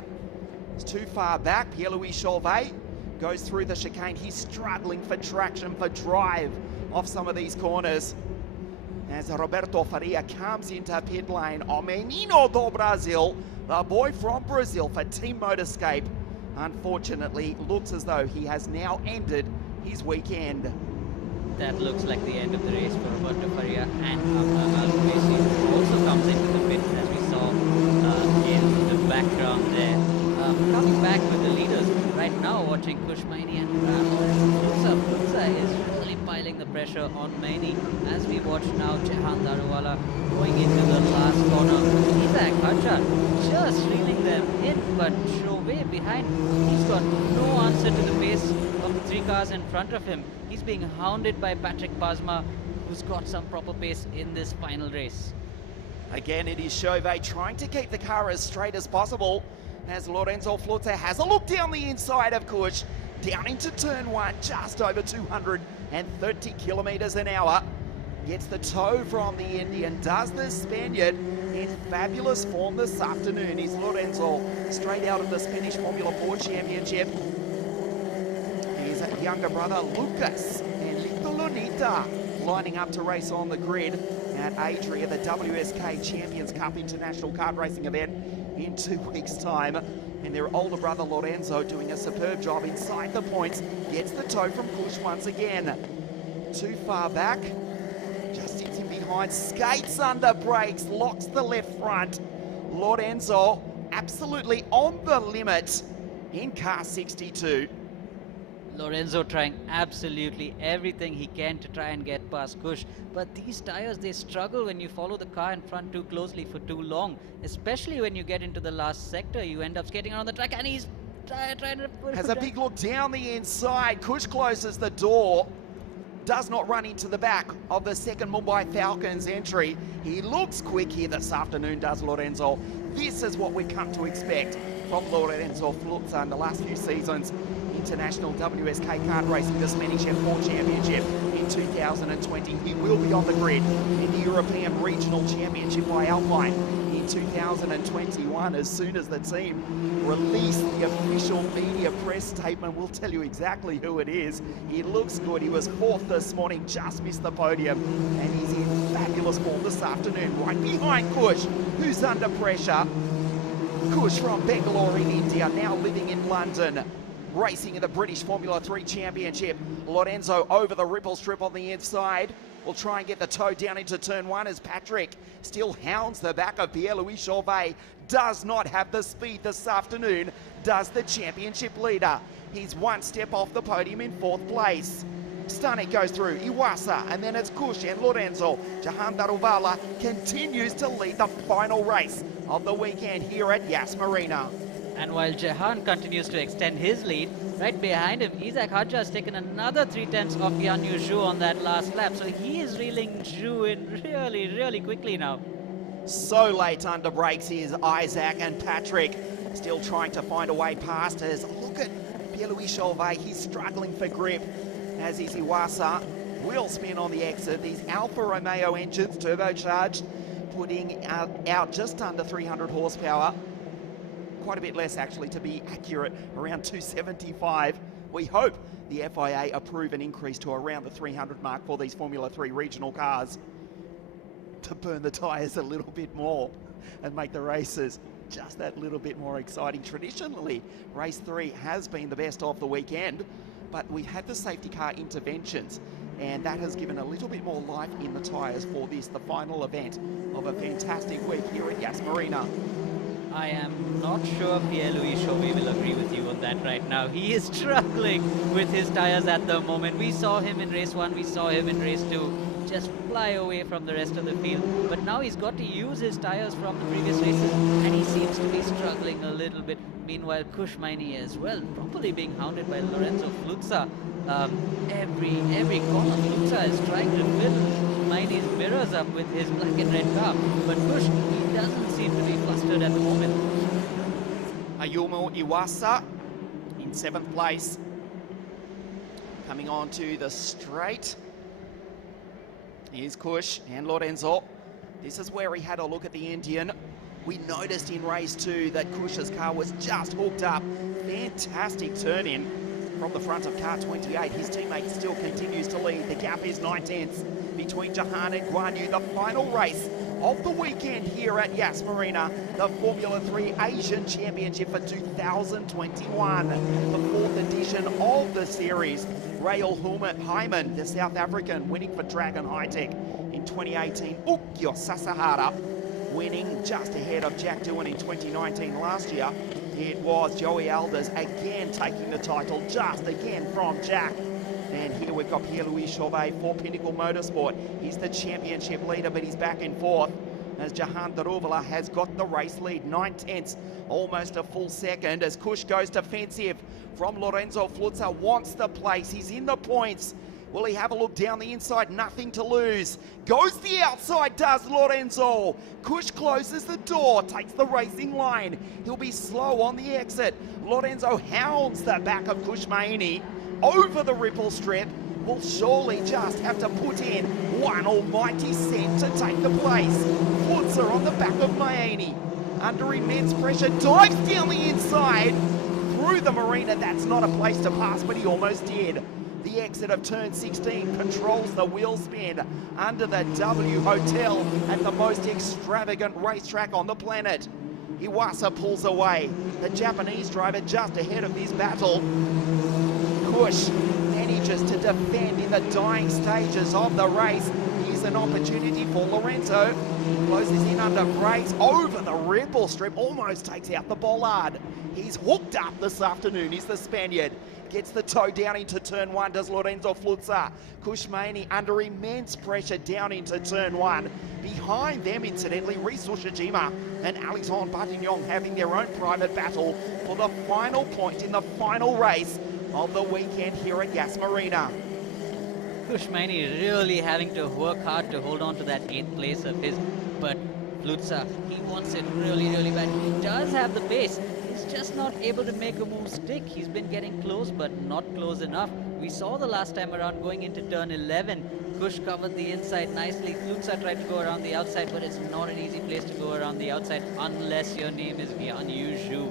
It's too far back. Pierre-Louis Chauvet goes through the chicane. He's struggling for traction, for drive off some of these corners. As Roberto Faria comes into pit lane, o menino do Brasil, the boy from Brazil for Team Motorscape, unfortunately looks as though he has now ended his weekend. That looks like the end of the race for Roberto Faria, and Maini also comes into the pit, as we saw in the background there. Coming back with the leaders right now, watching Kush, Maini and Flutsa is really piling the pressure on Maini as we watch now Jehan Daruvala going into the last corner. Isaac Hadjar just reeling them in, but Chauvet behind, he's got no answer to the pace of the 3 cars in front of him. He's being hounded by Patrick Pasma, who's got some proper pace in this final race. Again, it is Chauvet trying to keep the car as straight as possible, as Lorenzo Flutsa has a look down the inside of Kush, down into turn 1, just over 230 kilometers an hour. Gets the toe from the Indian, does the Spaniard in fabulous form this afternoon. Is Lorenzo straight out of the Spanish Formula 4 Championship. His younger brother Lucas and Lito Lunita lining up to race on the grid at Adria, the WSK Champions Cup International Kart Racing event in 2 weeks' time. And their older brother Lorenzo doing a superb job inside the points, gets the toe from Kush once again. Too far back, just hits him behind, skates under brakes, locks the left front. Lorenzo absolutely on the limit in car 62. Lorenzo trying absolutely everything he can to try and get past Kush, but these tires, they struggle when you follow the car in front too closely for too long, especially when you get into the last sector. You end up skating around the track, and he's trying to put has a big look down the inside. Kush closes the door, does not run into the back of the second Mumbai Falcons entry. He looks quick here this afternoon, does Lorenzo. This is what we've come to expect from Lorenzo Flutsa in the last few seasons. International WSK Kart Racing, the Spanish F4 Championship in 2020. He will be on the grid in the European Regional Championship by Alpine in 2021. As soon as the team release the official media press statement, we'll tell you exactly who it is. He looks good. He was 4th this morning, just missed the podium, and he's in fabulous form this afternoon, right behind Kush, who's under pressure. Kush from Bangalore in India, now living in London, racing in the British Formula 3 Championship. Lorenzo over the ripple strip on the inside. Will try and get the toe down into turn 1 as Patrick still hounds the back of Pierre-Louis Chauvet. Does not have the speed this afternoon, does the championship leader. He's 1 step off the podium in 4th place. Stanek goes through, Iwasa, and then it's Kush and Lorenzo. Jehan Daruvala continues to lead the final race of the weekend here at Yas Marina. And while Jehan continues to extend his lead, right behind him, Isaac Hadjar has taken another 3/10 of Yanyu Zhu on that last lap. So he is reeling Zhu in really, really quickly now. So late under brakes is Isaac, and Patrick still trying to find a way past us. Look at Pierre-Louis Chauvet, he's struggling for grip, as is Iwasa. Will spin on the exit. These Alfa Romeo engines, turbocharged, putting out just under 300 horsepower. Quite a bit less, actually, to be accurate, around 275. We hope the FIA approve an increase to around the 300 mark for these Formula 3 regional cars to burn the tyres a little bit more and make the races just that little bit more exciting. Traditionally, race 3 has been the best of the weekend, but we've had the safety car interventions, and that has given a little bit more life in the tyres for this, the final event of a fantastic week here at Yas Marina. I am not sure Pierre-Louis Chauvet will agree with you on that right now. He is struggling with his tires at the moment. We saw him in race 1, we saw him in race 2, just fly away from the rest of the field. But now he's got to use his tires from the previous races, and he seems to be struggling a little bit. Meanwhile, Kush, Maini as well, properly being hounded by Lorenzo Flutsa. Every corner, Flutsa is trying to fill Maini's mirrors tires up with his black and red car. But Kush, he doesn't seem to be flustered at the moment. Ayumu Iwasa in 7th place. Coming on to the straight. Here's Kush and Lorenzo. This is where he had a look at the Indian. We noticed in race 2 that Kush's car was just hooked up. Fantastic turn in from the front of car 28. His teammate still continues to lead. The gap is 9 tenths between Jehan and Guan Yu. The final race of the weekend here at Yas Marina, the Formula 3 Asian Championship for 2021. The 4th edition of the series. Rael Hyman, the South African, winning for Dragon High-Tech in 2018. Ukyo Sasahara winning just ahead of Jack Doohan in 2019 last year. It was Joey Alders again taking the title, just again from Jack. And here we've got Pierre-Louis Chauvet for Pinnacle Motorsport. He's the championship leader, but he's back in 4th, as Jehan Daruvala has got the race lead, 9 tenths, almost a full second, as Kush goes defensive from Lorenzo Flutzer, wants the place, he's in the points. Will he have a look down the inside? Nothing to lose. Goes the outside, does Lorenzo. Kush closes the door, takes the racing line. He'll be slow on the exit. Lorenzo hounds the back of Kush Maini over the ripple strip. Will surely just have to put in one almighty cent to take the place. Flutzer on the back of Maini. Under immense pressure, dives down the inside. Through the marina, that's not a place to pass, but he almost did. The exit of turn 16 controls the wheel spin under the W Hotel at the most extravagant racetrack on the planet. Iwasa pulls away. The Japanese driver just ahead of this battle. Kush manages to defend in the dying stages of the race. Here's an opportunity for Lorenzo. He closes in under brakes over the ripple strip, almost takes out the bollard. He's hooked up this afternoon, is the Spaniard. Gets the toe down into turn 1, does Lorenzo Flutzer. Kush Maini under immense pressure down into turn 1. Behind them, incidentally, Reese Ushijima and Alexandre Bartignon having their own private battle for the final point in the final race of the weekend here at Yas Marina. Kush Maini really having to work hard to hold on to that 8th place of his, but Flutzer, he wants it really, really bad. He does have the pace. He's just not able to make a move stick. He's been getting close, but not close enough. We saw the last time around going into turn 11. Kush covered the inside nicely. Flutzer tried to go around the outside, but it's not an easy place to go around the outside unless your name is Guan Yu.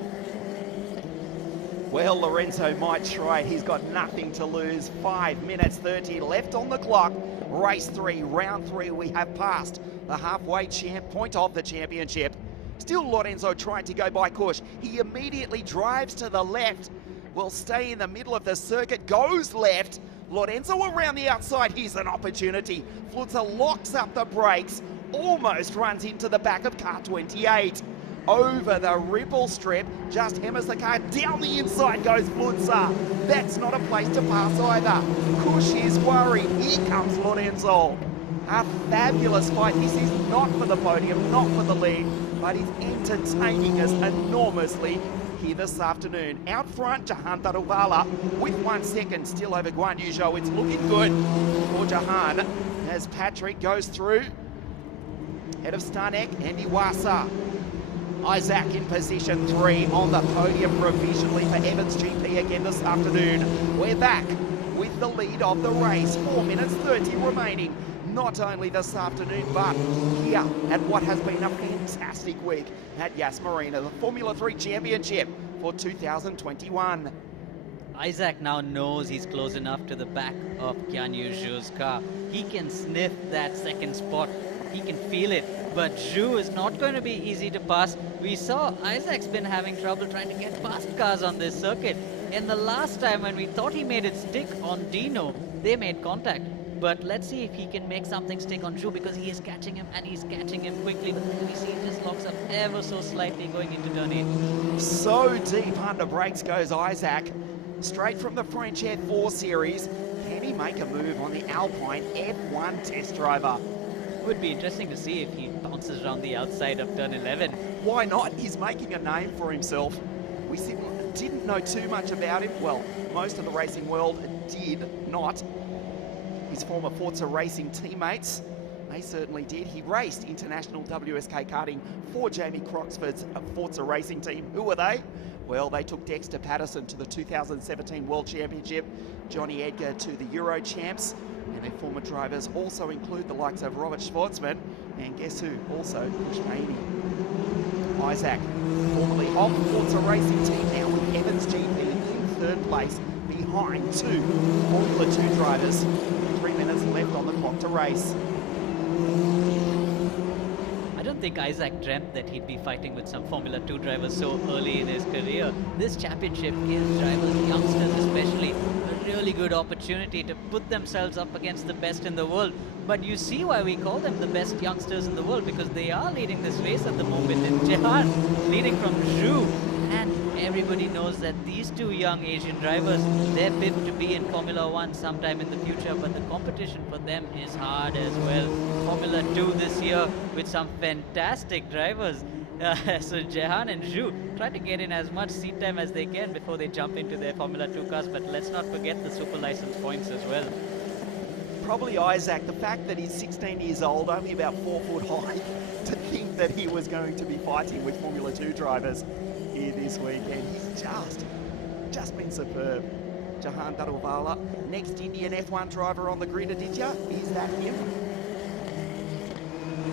Well, Lorenzo might try it. He's got nothing to lose. 5 minutes 30 left on the clock. Race 3, round 3, we have passed the halfway point of the championship. Still Lorenzo trying to go by Kush. He immediately drives to the left. Will stay in the middle of the circuit, goes left. Lorenzo around the outside, here's an opportunity. Flutzer locks up the brakes, almost runs into the back of car 28. Over the ripple strip, just hammers the car. Down the inside goes Flutzer. That's not a place to pass either. Kush is worried. Here comes Lorenzo. A fabulous fight. This is not for the podium, not for the lead, but is entertaining us enormously here this afternoon. Out front, Jehan Daruvala with 1 second still over Guan Yu Zhou. It's looking good for Jehan as Patrick goes through. Head of Stanek and Iwasa. Isaac in position 3 on the podium provisionally for Evans GP again this afternoon. We're back with the lead of the race. 4 minutes 30 remaining. Not only this afternoon, but here at what has been a fantastic week at Yas Marina, the Formula 3 Championship for 2021. Isaac now knows he's close enough to the back of Guan Yu Zhou's car. He can sniff that second spot. He can feel it, but Zhou is not going to be easy to pass. We saw Isaac's been having trouble trying to get past cars on this circuit. And the last time when we thought he made it stick on Dino, they made contact. But let's see if he can make something stick on Zhou, because he is catching him and he's catching him quickly. But then we see he just locks up ever so slightly going into turn 8. So deep under brakes goes Isaac. Straight from the French F4 series. Can he make a move on the Alpine F1 test driver? Would be interesting to see if he bounces around the outside of turn 11. Why not? He's making a name for himself. We didn't know too much about him. Well, most of the racing world did not. His former Forza Racing teammates, They certainly did. He raced international WSK karting for Jamie Croxford's Forza racing team. Who were they? Well, they took Dexter Patterson to the 2017 World Championship, Johnny Edgar to the Euro Champs, and their former drivers also include the likes of Robert Schwartzman, and guess who? Also, Kush Maini. Isaac, formerly of Forza racing team, now with Evans GP in third place, behind two Formula 2 drivers. 3 minutes left on the clock to race. I don't think Isaac dreamt that he'd be fighting with some Formula 2 drivers so early in his career. This championship gives drivers, youngsters especially, a really good opportunity to put themselves up against the best in the world. But you see why we call them the best youngsters in the world, because they are leading this race at the moment. And Jehan leading from Zhu. And everybody knows that these two young Asian drivers, they're pipped to be in Formula 1 sometime in the future, but the competition for them is hard as well. Formula 2 this year with some fantastic drivers. So Jehan and Zhu try to get in as much seat time as they can before they jump into their Formula 2 cars, but let's not forget the super license points as well. Probably Isaac, the fact that he's 16 years old, only about 4 foot high, to think that he was going to be fighting with Formula 2 drivers here this weekend. He's just been superb. Jehan Daruvala, next Indian F1 driver on the grid, Aditya. Is that him?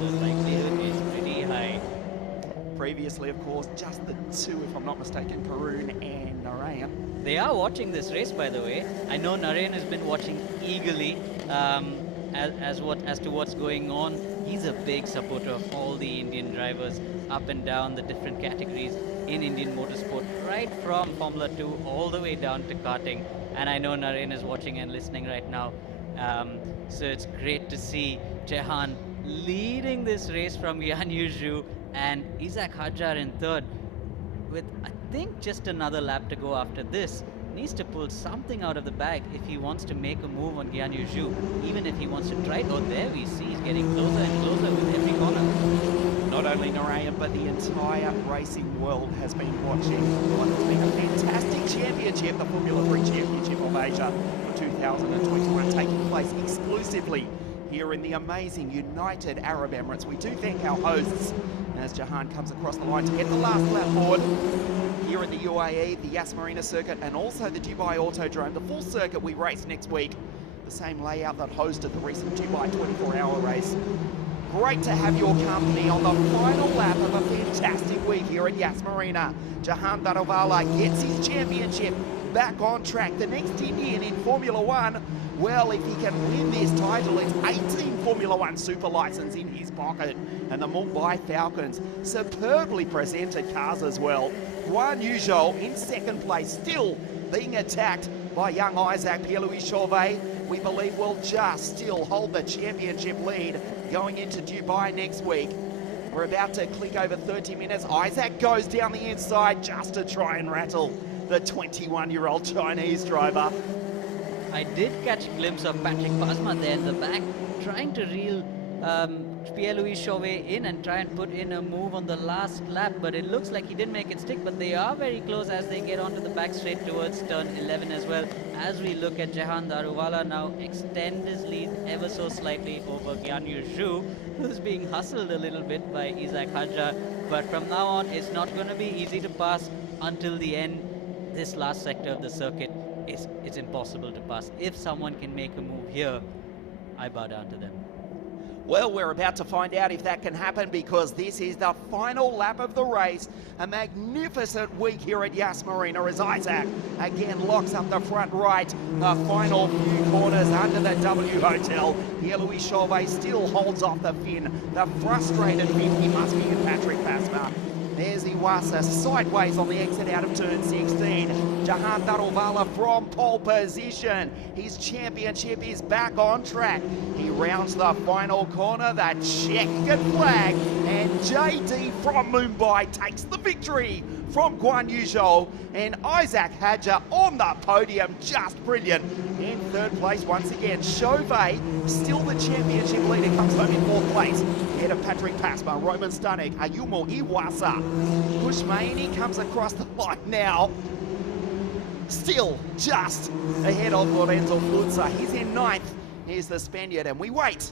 The likelihood is pretty high. Previously, of course, just the two, if I'm not mistaken, Karun and Narayan. They are watching this race, by the way. I know Narayan has been watching eagerly as to what's going on. He's a big supporter of all the Indian drivers up and down the different categories in Indian motorsport, right from Formula 2 all the way down to karting. And I know Narayan is watching and listening right now. So it's great to see Jehan leading this race from Guanyu Zhu and Isaac Hadjar in third, with I think just another lap to go after this. Needs to pull something out of the bag if he wants to make a move on Guanyu Zhu, even if he wants to try it. Oh, there we see he's getting closer and closer with every corner. Not only Narayan, but the entire racing world has been watching what has been a fantastic championship, the Formula 3 Championship of Asia for 2021, taking place exclusively here in the amazing United Arab Emirates. We do thank our hosts as Jehan comes across the line to get the last lap forward here in the UAE, the Yas Marina circuit, and also the Dubai Autodrome, the full circuit we race next week. The same layout that hosted the recent Dubai 24-hour race. Great to have your company on the final lap of a fantastic week here at Yas Marina. Jehan Daruvala gets his championship back on track. The next Indian in Formula 1. Well, if he can win this title, it's 18 Formula 1 super license in his pocket. And the Mumbai Falcons, superbly presented cars as well. Guanyu Zhou in second place, still being attacked by young Isaac Pierre-Louis Chauvet. We believe will just still hold the championship lead going into Dubai next week. We're about to click over 30 minutes. Isaac goes down the inside just to try and rattle the 21-year-old Chinese driver. I did catch a glimpse of Patrick Pasma there in the back, trying to reel Pierre-Louis Chauvet in and try and put in a move on the last lap, but it looks like he didn't make it stick. But they are very close as they get onto the back straight towards turn 11 as well. As we look at Jehan Daruvala now extend his lead ever so slightly over Guanyu Zhu, who's being hustled a little bit by Isaac Hadjar. But from now on, it's not going to be easy to pass until the end. This last sector of the circuit it's impossible to pass. If someone can make a move here, I bow down to them. Well, we're about to find out if that can happen, because this is the final lap of the race. A magnificent week here at Yas Marina as Isaac again locks up the front right. The final few corners under the W Hotel. Pierre-Louis Chauvet still holds off the Finn. The frustrated Finn, he must be in Patrick Pasma. There's Iwasa sideways on the exit out of turn 16. Jehan Daruvala from pole position. His championship is back on track. He rounds the final corner, the checkered flag, and JD from Mumbai takes the victory from Guanyu Zhou, and Isaac Hadjar on the podium, just brilliant. In third place once again, Chauvet, still the championship leader, comes home in fourth place. Ahead of Patrick Pasma, Roman Stanek, Ayumu Iwasa. Kush Maini comes across the line now, still just ahead of Lorenzo Flutza. He's in ninth. Here's the Spaniard, and we wait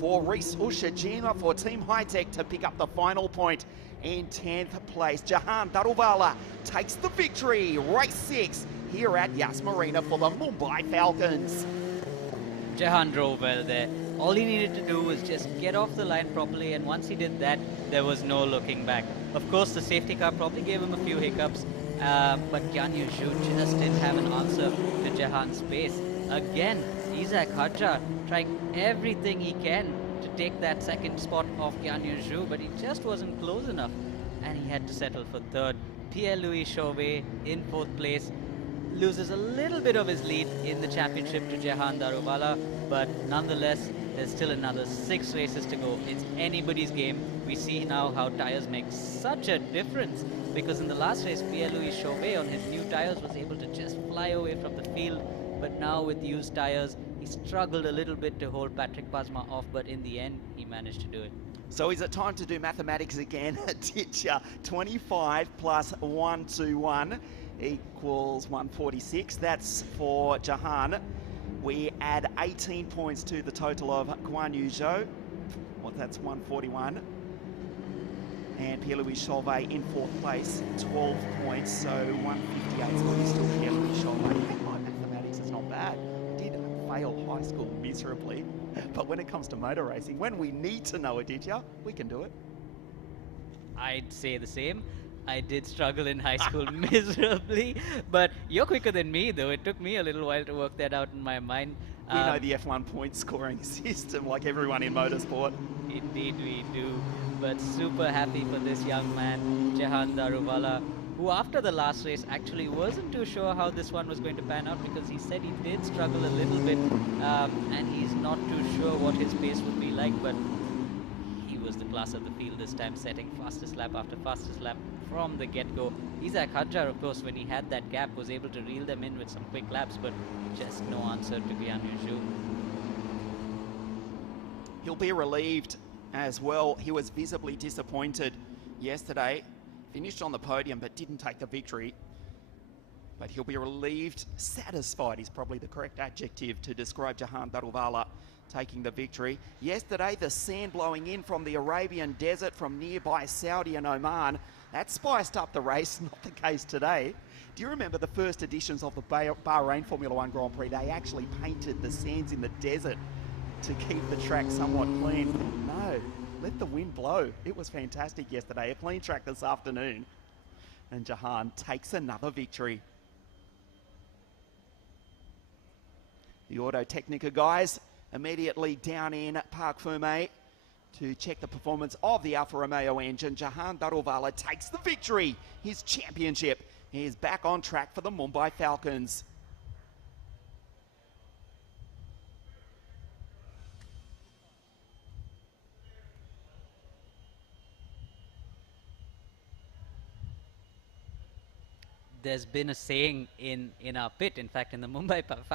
for Reese Ushajima for Team High Tech to pick up the final point in 10th place. Jehan Daruvala takes the victory. Race 6 here at Yas Marina for the Mumbai Falcons. Jehan drove well there. All he needed to do was just get off the line properly, and once he did that, there was no looking back. Of course, the safety car probably gave him a few hiccups, but Guan Yu Zhu just didn't have an answer to Jehan's pace. Again, Isaac Hadjar trying everything he can to take that second spot off Guan Yu Zhu, but he just wasn't close enough, and he had to settle for third. Pierre-Louis Chauvet in fourth place loses a little bit of his lead in the championship to Jehan Daruvala, but nonetheless, there's still another 6 races to go. It's anybody's game. We see now how tires make such a difference, because in the last race, Pierre-Louis Chauvet on his new tires was able to just fly away from the field, but now with used tires, he struggled a little bit to hold Patrick Pasma off, but in the end, he managed to do it. So is it time to do mathematics again, teacher? 25 plus 121 equals 146. That's for Jehan. We add 18 points to the total of Guan Yu Zhou. Well, that's 141. And Pierre-Louis Chauvet in 4th place, 12 points, so 158. So he's still Pierre-Louis Chauvet. I think my mathematics is not bad. I did fail high school miserably, but when it comes to motor racing, when we need to know it, did ya? We can do it. I'd say the same. I did struggle in high school miserably, but you're quicker than me, though. It took me a little while to work that out in my mind. We know the F1 point scoring system like everyone in motorsport. Indeed we do, but super happy for this young man, Jehan Daruvala, who after the last race actually wasn't too sure how this one was going to pan out, because he said he did struggle a little bit, and he's not too sure what his pace would be like, but he was the class of the field this time, setting fastest lap after fastest lap from the get-go. Isaac Hadjar, of course, when he had that gap, was able to reel them in with some quick laps, but just no answer to Guan Yu Zhu. He'll be relieved as well. He was visibly disappointed yesterday. Finished on the podium, but didn't take the victory. But he'll be relieved, satisfied is probably the correct adjective to describe Jehan Daruvala taking the victory. Yesterday, the sand blowing in from the Arabian Desert from nearby Saudi and Oman, that spiced up the race, not the case today. Do you remember the first editions of the Bahrain Formula 1 Grand Prix? They actually painted the sands in the desert to keep the track somewhat clean. No, let the wind blow. It was fantastic yesterday. A clean track this afternoon. And Jehan takes another victory. The Auto Technica guys immediately down in Parc Ferme to check the performance of the Alfa Romeo engine. Jehan Daruvala takes the victory. His championship is back on track for the Mumbai Falcons. There's been a saying in our pit, in fact, in the Mumbai Falcons